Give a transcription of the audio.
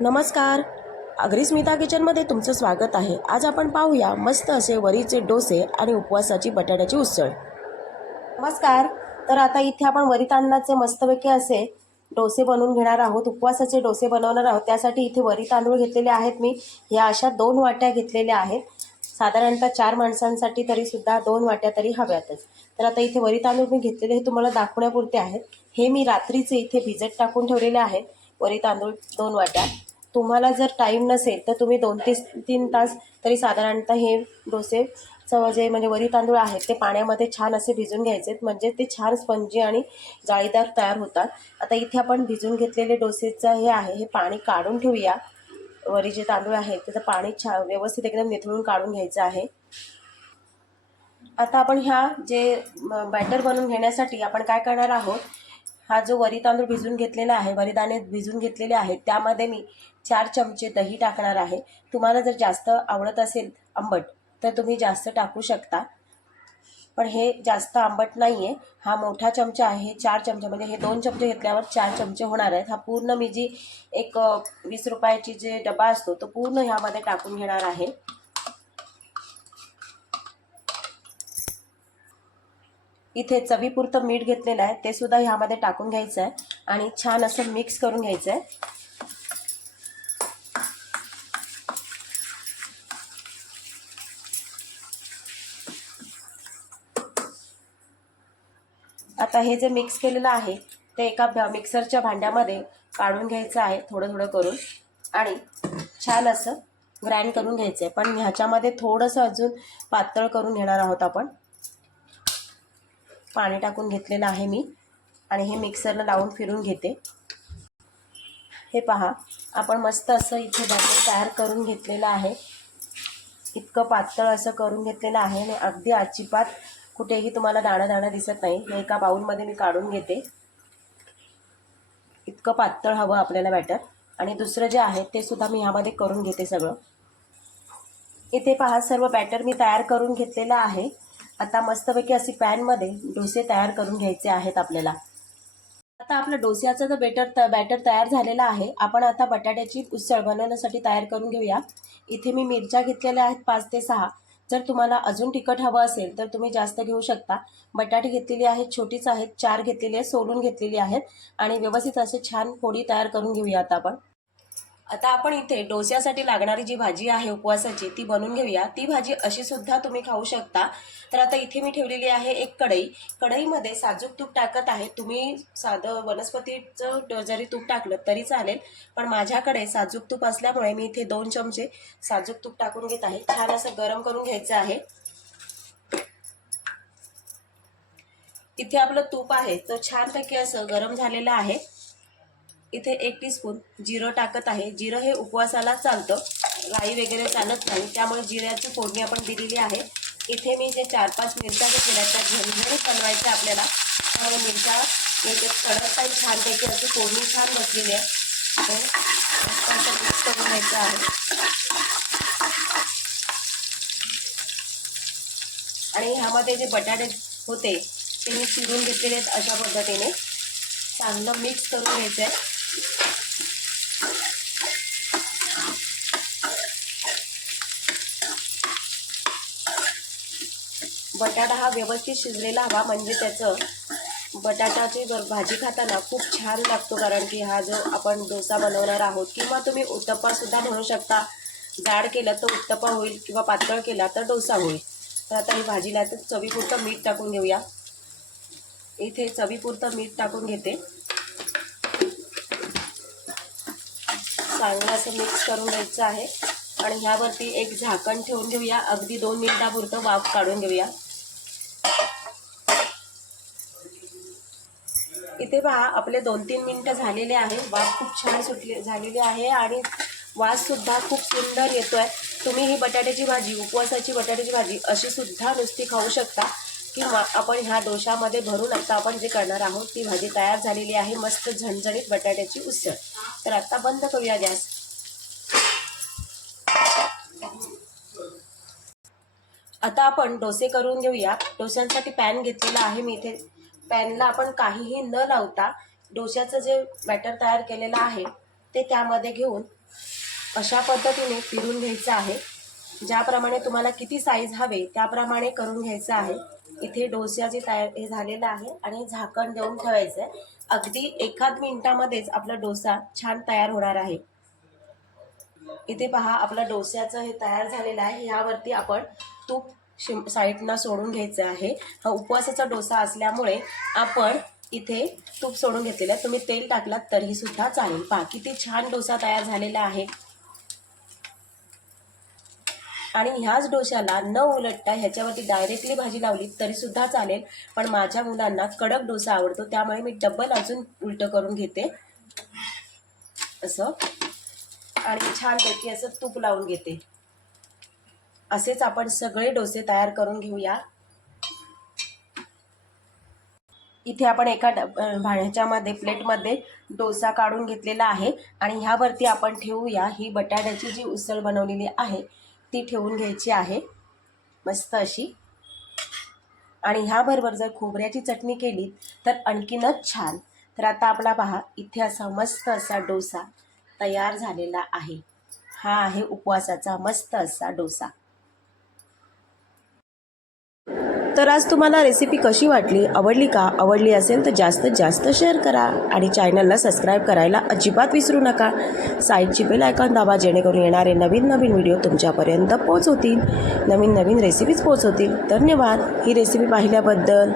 नमस्कार. अग्रिस्मिता किचनमध्ये तुमचं स्वागत आहे. आज आपण पाहूया मस्त असे वरीचे डोसे आणि उपवासाची बटाट्याची उसळ. नमस्कार. तर आता इथे आपण वरी तांदळाचे मस्तपैकी असे डोसे बनवून घेणार आहोत. उपवासाचे डोसे बनवणार आहोत. त्यासाठी इथे वरी तांदूळ घेतलेले आहेत मी. ह्या अशा दोन वाट्या घेतलेल्या आहेत. साधारणतः चार माणसांसाठी तरीसुद्धा दोन वाट्या तरी हव्यातच. तर आता इथे वरी तांदूळ मी घेतलेले हे तुम्हाला दाखवण्यापुरते आहेत. हे मी रात्रीचे इथे भिजत टाकून ठेवलेले आहेत. वरी तांदूळ दोन वाट्या. तुम्हाला जर टाईम नसेल तर तुम्ही दोन ते तीन तास तरी साधारणतः हे डोसे चं जे म्हणजे वरी तांदूळ आहेत ते पाण्यामध्ये छान असे भिजून घ्यायचे म्हणजे ते छान स्पंजी आणि जाळीदार तयार होतात. आता इथे आपण भिजून घेतलेले डोसेचं हे आहे हे पाणी काढून ठेवूया. वरी जे तांदूळ आहेत त्याचं पाणी छा व्यवस्थित एकदम निथळून काढून घ्यायचं आहे. आता आपण ह्या जे बॅटर बनवून घेण्यासाठी आपण काय करणार आहोत? हा जो वरी तांदूळ भिजून घेतलेला आहे वरीदाणे भिजून घेतलेले आहेत त्यामध्ये मी चार चमचे दही टाकणार आहे. तुम्हाला जर जास्त आवडत असेल आंबट तर तुम्ही जास्त टाकू शकता. पण हे जास्त आंबट नाही आहे हा मोठा चमचा आहे चार चमचे म्हणजे हे दोन चमचे घेतल्यावर चार चमचे होणार आहेत. हा पूर्ण मी जी एक वीस रुपयाची जे डबा असतो तो पूर्ण ह्यामध्ये टाकून घेणार आहे. इथे चवीपुरतं मीठ घेतलेलं आहे. ते सुद्धा ह्यामध्ये टाकून घ्यायचं आहे आणि छान असं मिक्स करून घ्यायचं आहे आता हे जे मिक्स केलेलं आहे ते एका मिक्सरच्या भांड्यामध्ये काढून घ्यायचं आहे थोडं थोडं करून. आणि छान असं ग्राइंड करून घ्यायचं आहे पण ह्याच्यामध्ये थोडंसं अजून पातळ करून घेणार आहोत आपण. पाणी टाकून घेतलेलं आहे मी आणि हे मिक्सरला लावून फिरून घेते. हे पहा आपण मस्त असं इथे बॅटर तयार करून घेतलेलं आहे. इतकं पातळ असं करून घेतलेलं आहे आणि अगदी अजिबात कुठेही तुम्हाला दाणं दाणं दिसत नाही. हे एका बाऊलमध्ये मी काढून घेते. इतकं पातळ हवं आपल्याला बॅटर. आणि दुसरं जे आहे ते सुद्धा मी ह्यामध्ये करून घेते सगळं. इथे पहा सर्व बॅटर मी तयार करून घेतलेलं आहे. आता मस्तपैकी अशी पॅनमध्ये डोसे तयार करून घ्यायचे आहेत आपल्याला. आता आपलं डोस्याचं तर बेटर त बॅटर तयार झालेलं आहे. आपण आता बटाट्याची उसळ बनवण्यासाठी तयार करून घेऊया. इथे मी मिरच्या घेतलेल्या आहेत पाच ते सहा. जर तुम्हाला अजून तिखट हवं असेल तर तुम्ही जास्त घेऊ शकता. बटाटे घेतलेली आहेत छोटीच आहेत चार घेतलेली आहे सोलून घेतलेली आहेत. आणि व्यवस्थित असे छान फोडी तयार करून घेऊया आता आपण. आता आपण इथे डोस्यासाठी लागणारी जी भाजी आहे उपवासाची ती बनवून घेऊया. ती भाजी अशी सुद्धा तुम्ही खाऊ शकता. तर आता इथे मी ठेवलेली आहे एक कढई. कढईमध्ये साजूक तूप टाकत आहे. तुम्ही साधं वनस्पतीचं जरी तूप टाकलं तरी चालेल पण माझ्याकडे साजूक तूप असल्यामुळे मी इथे दोन चमचे साजूक तूप टाकून घेत आहे. छान असं गरम करून घ्यायचं आहे. इथे आपलं तूप आहे. तर छानपैकी असं गरम झालेलं आहे. इथे एक टीस्पून जिरं टाकत आहे. जिरं हे उपवासाला चालतं. राई वगैरे चालत नाही. त्यामुळे जिऱ्याची फोडणी आपण दिलेली आहे. इथे मी जे चार पाच मिरच्या घेतलेल्या त्या झणझणीत बनवायच्या आपल्याला. त्यामुळे मिरच्या एक कडक काही छानपैकी अशी फोडणी छान बसलेली आहे. मिक्स करून घ्यायचं आहे. आणि ह्यामध्ये जे बटाटे होते ते मी चिरून घेतलेले आहेत अशा पद्धतीने. चांगलं मिक्स करून घ्यायचं आहे. बटाटा हा व्यवस्थित शिजलेला हवा म्हणजे त्याचं बटाटाची भाजी खाताना खूप छान लागतो कारण की हा जो आपण डोसा बनवणार आहोत किंवा तुम्ही उत्तप्पासुद्धा म्हणू शकता. जाड केलं तर उत्तप्पा होईल किंवा पातळ केला तर डोसा होईल. तर आता ही भाजीला तर चवीपुरतं मीठ टाकून घेऊया. इथे चवीपुरतं मीठ टाकून घेते. चांगलं असं मिक्स करून घ्यायचं आहे. आणि ह्यावरती एक झाकण ठेवून घेऊया. अगदी दोन मिनिटापुरतं वाफ काढून घेऊया. इथे पहा आपले दोन तीन मिनटं झालेले आहे वाफ खूप छान सुटली झालेली आहे आणि वाससुद्धा खूप सुंदर येतो आहे तुम्ही ही बटाट्याची भाजी उपवासाची बटाट्याची भाजी अशीसुद्धा नुसती खाऊ शकता किंवा आपण ह्या डोशामध्ये भरून आता आपण जे करणार आहोत ती भाजी तयार झालेली आहे मस्त झणझणीत बटाट्याची उसळ. तर आत्ता बंद करूया गॅस. आता आपण डोसे करून घेऊया. डोस्यांसाठी पॅन घेतलेला आहे मी इथे. पॅनला आपण काहीही न लावता डोश्याचं जे बॅटर तयार केलेलं आहे ते त्यामध्ये घेऊन अशा पद्धतीने फिरून घ्यायचं आहे. ज्याप्रमाणे तुम्हाला किती साईज हवे त्याप्रमाणे करून घ्यायचं आहे. इथे डोस्याचे तयार हे झालेलं आहे आणि झाकण देऊन ठेवायचं आहे अगदी एखाद मिनिटामध्येच आपला डोसा छान तयार होणार आहे. इथे पहा आपला डोस्याचं हे तयार झालेलं आहे. ह्यावरती आपण तूप शिम साईडनं सोडून घ्यायचं आहे. हा उपवासाचा डोसा असल्यामुळे आपण इथे तूप सोडून घेतलेलं आहे. तुम्ही तेल टाकलात तरीही सुद्धा चालेल. पहा किती छान डोसा तयार झालेला आहे. आणि ह्याच डोशाला न उलटता ह्याच्यावरती डायरेक्टली भाजी लावली तरी सुद्धा चालेल. पण माझ्या मुलांना कडक डोसा आवडतो. त्यामुळे मी डबल अजून उलटं करून घेते. असं. आणि छानपैकी असं तूप लावून घेते. असेच आपण सगळे डोसे तयार करून घेऊया. इथे आपण एका डब प्लेटमध्ये डोसा काढून घेतलेला आहे आणि ह्यावरती आपण ठेवूया ही बटाट्याची जी उसळ बनवलेली आहे ती ठेवून घ्यायची आहे मस्त अशी. आणि ह्याबरोबर जर खोबऱ्याची चटणी केली तर आणखीनच छान. तर आता आपला पहा इथे असा मस्त असा डोसा तयार झालेला आहे. हा आहे उपवासाचा मस्त असा डोसा. तर आज तुम्हाला रेसिपी कशी वाटली? आवडली का? आवडली असेल तर जास्तीत जास्त शेअर करा. आणि चॅनलला सबस्क्राईब करायला अजिबात विसरू नका. साईडची बेल आयकॉन दाबा जेणेकरून येणारे नवीन नवीन व्हिडिओ तुमच्यापर्यंत पोहोचवतील. नवीन नवीन रेसिपीज पोहोचवतील. धन्यवाद. ही रेसिपी पाहिल्याबद्दल.